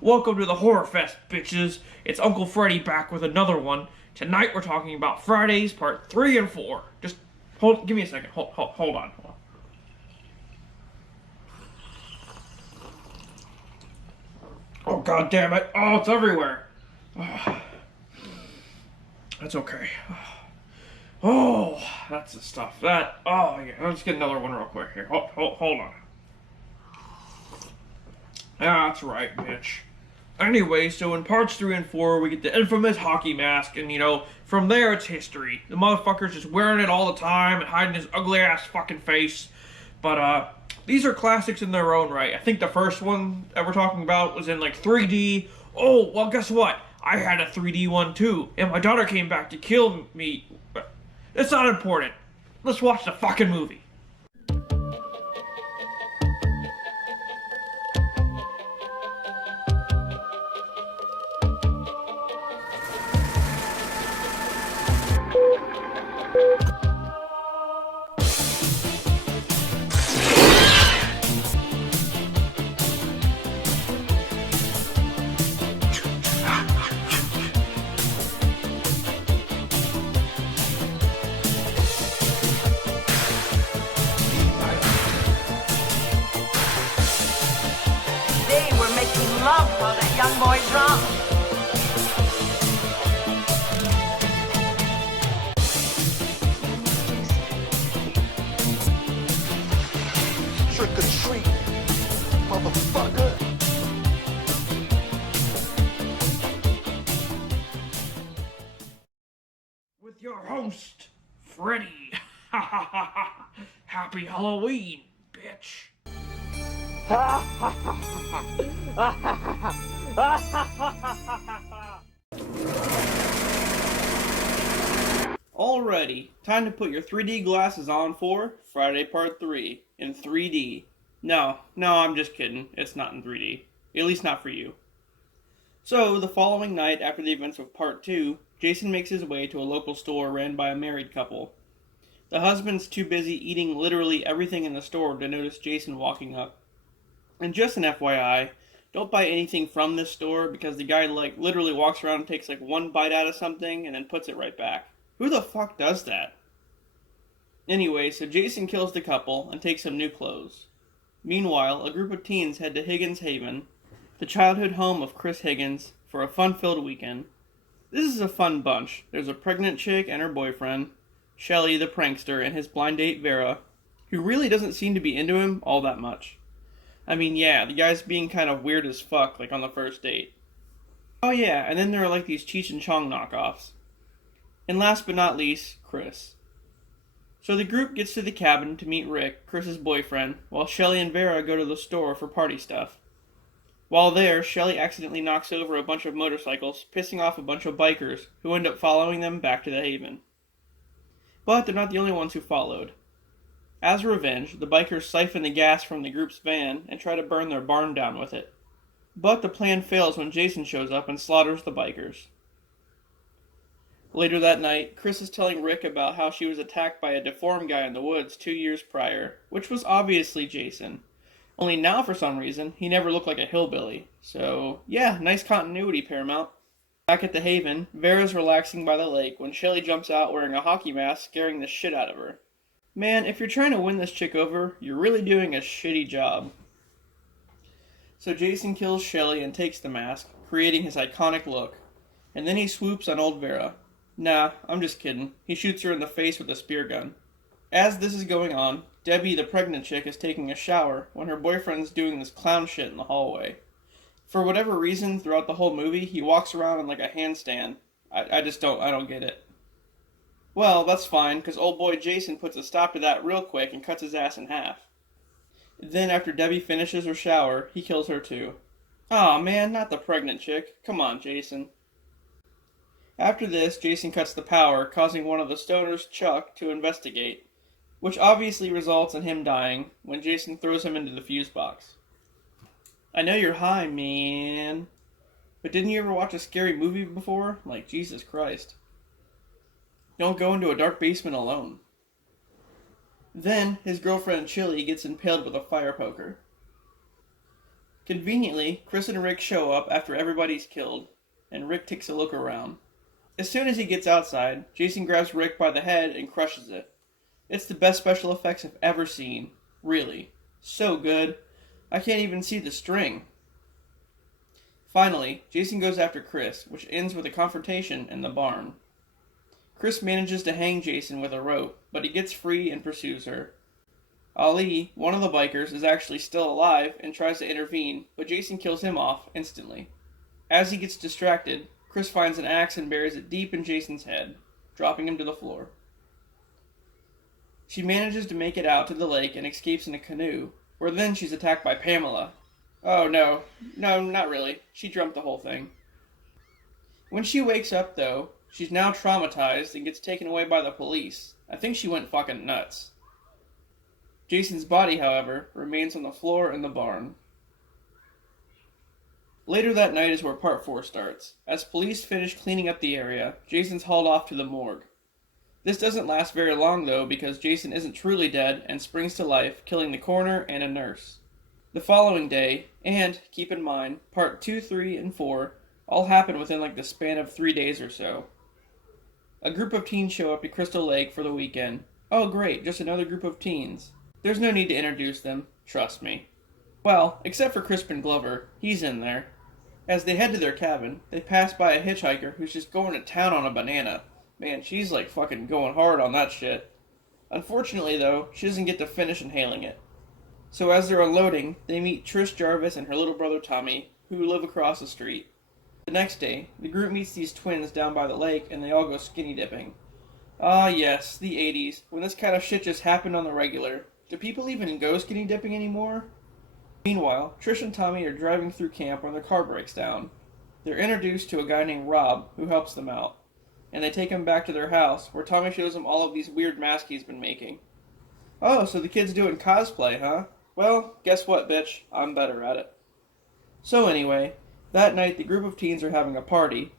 Welcome to the Horrorfest, bitches. It's Uncle Freddy back with another one. Tonight we're talking about Fridays, part 3 and 4. Just give me a second. Hold on. Oh, god damn it. Oh, it's everywhere. Oh, that's okay. Oh, that's the stuff. Oh, yeah. Let's get another one real quick here. Hold on. That's right, bitch. Anyway, so in parts 3 and 4, we get the infamous hockey mask, and from there it's history. The motherfucker's just wearing it all the time and hiding his ugly ass fucking face. But, these are classics in their own right. I think the first one that we're talking about was in, 3D. Oh, well, guess what? I had a 3D one too, and my daughter came back to kill me. It's not important. Let's watch the fucking movie. Love while that young boy drunk. Trick or treat, motherfucker. With your host, Freddy. Happy Halloween, bitch. Alrighty, time to put your 3D glasses on for Friday Part 3 in 3D. No, I'm just kidding. It's not in 3D. At least not for you. So, the following night after the events of Part 2, Jason makes his way to a local store ran by a married couple. The husband's too busy eating literally everything in the store to notice Jason walking up. And just an FYI, don't buy anything from this store because the guy literally walks around and takes one bite out of something and then puts it right back. Who the fuck does that? Anyway, so Jason kills the couple and takes some new clothes. Meanwhile, a group of teens head to Higgins Haven, the childhood home of Chris Higgins, for a fun-filled weekend. This is a fun bunch. There's a pregnant chick and her boyfriend, Shelly the prankster, and his blind date Vera, who really doesn't seem to be into him all that much. I mean, yeah, the guy's being kind of weird as fuck, on the first date. Oh yeah, and then there are these Cheech and Chong knockoffs. And last but not least, Chris. So the group gets to the cabin to meet Rick, Chris's boyfriend, while Shelly and Vera go to the store for party stuff. While there, Shelly accidentally knocks over a bunch of motorcycles, pissing off a bunch of bikers, who end up following them back to the Haven. But they're not the only ones who followed. As revenge, the bikers siphon the gas from the group's van and try to burn their barn down with it. But the plan fails when Jason shows up and slaughters the bikers. Later that night, Chris is telling Rick about how she was attacked by a deformed guy in the woods 2 years prior, which was obviously Jason. Only now, for some reason, he never looked like a hillbilly. So, yeah, nice continuity, Paramount. Back at the Haven, Vera's relaxing by the lake when Shelly jumps out wearing a hockey mask, scaring the shit out of her. Man, if you're trying to win this chick over, you're really doing a shitty job. So Jason kills Shelly and takes the mask, creating his iconic look. And then he swoops on old Vera. Nah, I'm just kidding. He shoots her in the face with a spear gun. As this is going on, Debbie, the pregnant chick, is taking a shower when her boyfriend's doing this clown shit in the hallway. For whatever reason, throughout the whole movie, he walks around in a handstand. I don't get it. Well, that's fine, because old boy Jason puts a stop to that real quick and cuts his ass in half. Then, after Debbie finishes her shower, he kills her too. Aw, man, not the pregnant chick. Come on, Jason. After this, Jason cuts the power, causing one of the stoners, Chuck, to investigate, which obviously results in him dying when Jason throws him into the fuse box. I know you're high, man, but didn't you ever watch a scary movie before? Jesus Christ. Don't go into a dark basement alone. Then, his girlfriend Chili gets impaled with a fire poker. Conveniently, Chris and Rick show up after everybody's killed, and Rick takes a look around. As soon as he gets outside, Jason grabs Rick by the head and crushes it. It's the best special effects I've ever seen. Really. So good. I can't even see the string. Finally, Jason goes after Chris, which ends with a confrontation in the barn. Chris manages to hang Jason with a rope, but he gets free and pursues her. Ali, one of the bikers, is actually still alive and tries to intervene, but Jason kills him off instantly. As he gets distracted, Chris finds an axe and buries it deep in Jason's head, dropping him to the floor. She manages to make it out to the lake and escapes in a canoe, where then she's attacked by Pamela. Oh no, not really. She dreamt the whole thing. When she wakes up though, she's now traumatized and gets taken away by the police. I think she went fucking nuts. Jason's body, however, remains on the floor in the barn. Later that night is where part 4 starts. As police finish cleaning up the area, Jason's hauled off to the morgue. This doesn't last very long though, because Jason isn't truly dead and springs to life, killing the coroner and a nurse. The following day, and keep in mind, part 2, 3, and 4 all happen within like the span of 3 days or so. A group of teens show up to Crystal Lake for the weekend. Oh great, just another group of teens. There's no need to introduce them, trust me. Well, except for Crispin Glover, he's in there. As they head to their cabin, they pass by a hitchhiker who's just going to town on a banana. Man, she's like fucking going hard on that shit. Unfortunately though, she doesn't get to finish inhaling it. So as they're unloading, they meet Trish Jarvis and her little brother Tommy, who live across the street. The next day, the group meets these twins down by the lake and they all go skinny dipping. Ah yes, the 80s, when this kind of shit just happened on the regular. Do people even go skinny dipping anymore? Meanwhile, Trish and Tommy are driving through camp when their car breaks down. They're introduced to a guy named Rob, who helps them out. And they take him back to their house, where Tommy shows them all of these weird masks he's been making. Oh, so the kid's doing cosplay, huh? Well, guess what, bitch? I'm better at it. So anyway, that night the group of teens are having a party,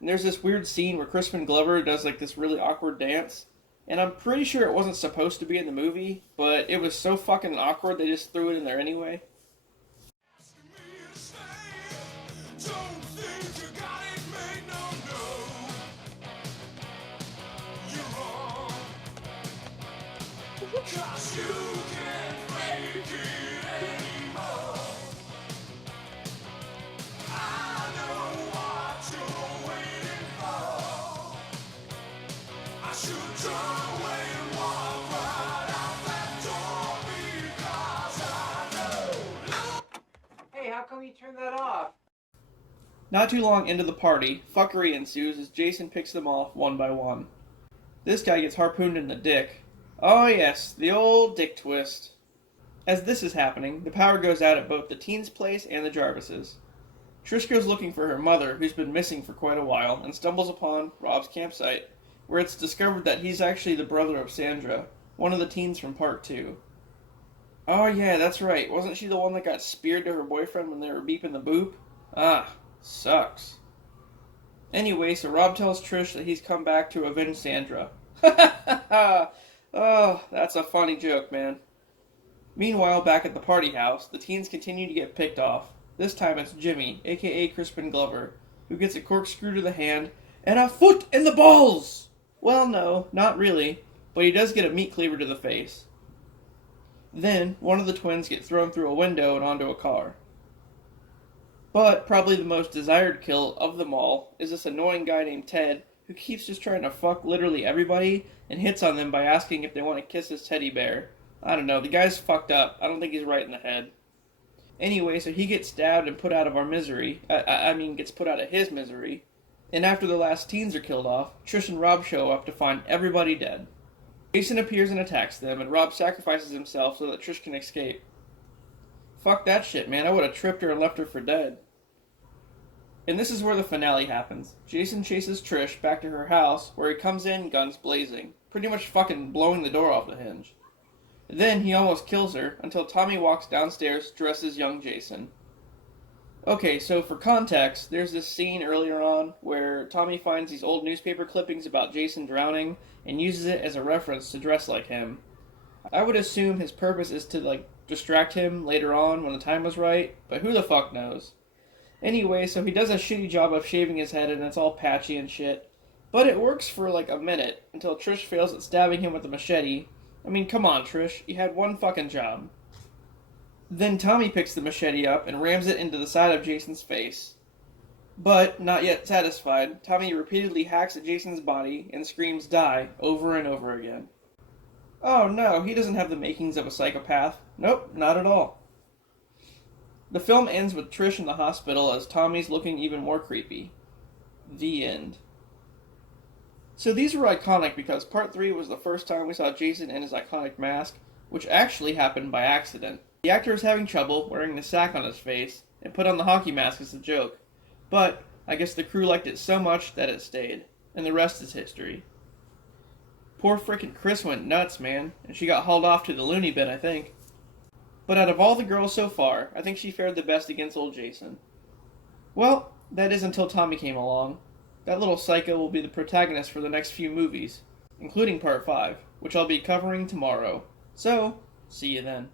and there's this weird scene where Crispin Glover does like this really awkward dance, and I'm pretty sure it wasn't supposed to be in the movie, but it was so fucking awkward they just threw it in there anyway. Cause you can't make it anymore. I know what you're waiting for. I should turn away and walk right out that door because I know. Hey, how come you turned that off? Not too long into the party, fuckery ensues as Jason picks them off one by one. This guy gets harpooned in the dick. Oh yes, the old dick twist. As this is happening, the power goes out at both the teens' place and the Jarvises. Trish goes looking for her mother, who's been missing for quite a while, and stumbles upon Rob's campsite, where it's discovered that he's actually the brother of Sandra, one of the teens from part 2. Oh yeah, that's right. Wasn't she the one that got speared to her boyfriend when they were beeping the boop? Ah, sucks. Anyway, so Rob tells Trish that he's come back to avenge Sandra. Ha ha ha! Oh, that's a funny joke, man. Meanwhile, back at the party house, the teens continue to get picked off. This time it's Jimmy, aka Crispin Glover, who gets a corkscrew to the hand and a foot in the balls! Well, no, not really, but he does get a meat cleaver to the face. Then, one of the twins gets thrown through a window and onto a car. But probably the most desired kill of them all is this annoying guy named Ted, who keeps just trying to fuck literally everybody and hits on them by asking if they want to kiss his teddy bear. I don't know, the guy's fucked up. I don't think he's right in the head. Anyway, so he gets stabbed and put out of our misery. Gets put out of his misery. And after the last teens are killed off, Trish and Rob show up to find everybody dead. Jason appears and attacks them, and Rob sacrifices himself so that Trish can escape. Fuck that shit, man. I would have tripped her and left her for dead. And this is where the finale happens. Jason chases Trish back to her house, where he comes in guns blazing, pretty much fucking blowing the door off the hinge. Then he almost kills her, until Tommy walks downstairs dressed as young Jason. Okay, so for context, there's this scene earlier on where Tommy finds these old newspaper clippings about Jason drowning, and uses it as a reference to dress like him. I would assume his purpose is to, distract him later on when the time was right, but who the fuck knows. Anyway, so he does a shitty job of shaving his head and it's all patchy and shit. But it works for like a minute, until Trish fails at stabbing him with a machete. I mean, come on, Trish, you had one fucking job. Then Tommy picks the machete up and rams it into the side of Jason's face. But, not yet satisfied, Tommy repeatedly hacks at Jason's body and screams "die" over and over again. Oh no, he doesn't have the makings of a psychopath. Nope, not at all. The film ends with Trish in the hospital as Tommy's looking even more creepy. The end. So these were iconic because Part 3 was the first time we saw Jason in his iconic mask, which actually happened by accident. The actor was having trouble wearing the sack on his face and put on the hockey mask as a joke. But I guess the crew liked it so much that it stayed, and the rest is history. Poor frickin' Chris went nuts, man, and she got hauled off to the loony bin, I think. But out of all the girls so far, I think she fared the best against old Jason. Well, that is until Tommy came along. That little psycho will be the protagonist for the next few movies, including Part 5, which I'll be covering tomorrow. So, see you then.